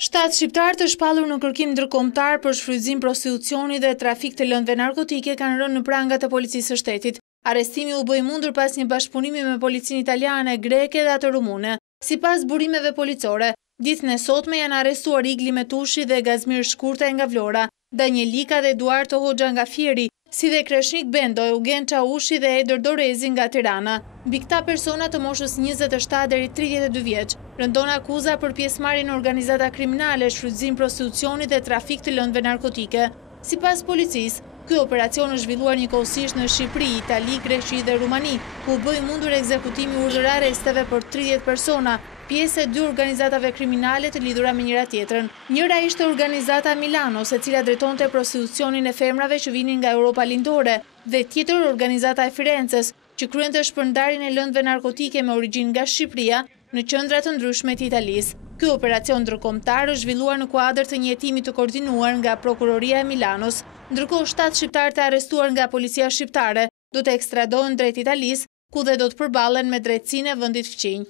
7 shqiptar të shpallur në kërkim ndërkombëtar për shfrytëzim prostitucioni dhe trafik të lëndëve narkotike kanë rënë në prangat e policisë së shtetit. Arrestimi u bë i mundur pas një bashkëpunimi me policinë italiane, greke dhe atë rumune. Sipas burimeve policore, ditën e sotme janë arrestuar Igli Metushi dhe Gazmir Shkurta nga Vlora, Daniel Lika dhe Eduardo Hoxha nga Fieri, si dhe Kreshnik Bendo, Eugen Çaushi dhe Eder Dorezi nga Tirana. Mbi këta persona të moshës 27 deri 32 vjeç, rëndon akuza për pjesëmarrje në organizata kriminale, shfrytëzim prostitucioni dhe trafik të lëndëve narkotike. Sipas policisë, ky operacion është zhvilluar njëkohësisht në Shqipëri, Itali, Greqi dhe Rumani, ku u bë i mundur ekzekutimi i urdhër arresteve për 30 persona, pjesë e 2 organizatave kriminale të lidhura me njëra tjetrën. Njëra ishte organizata Milanos, e cila drejtonte prostitucionin e femrave që vinin nga Europa lindore, dhe tjetër organizata e Firenzes, që kryente shpërndarjen e lëndëve narkotike me origjinë nga Shqipëria në qendra të ndryshme të Italisë. Ky operacion ndërkombëtar është zhvilluar në kuadër të një hetimi të koordinuar nga Prokuroria e Milanos, ndërkohë 7 shqiptarë të arrestuar nga policia shqiptare do të ekstradohen drejt Italisë, ku dhe do të përballen me drejtësinë e vendit fqinj.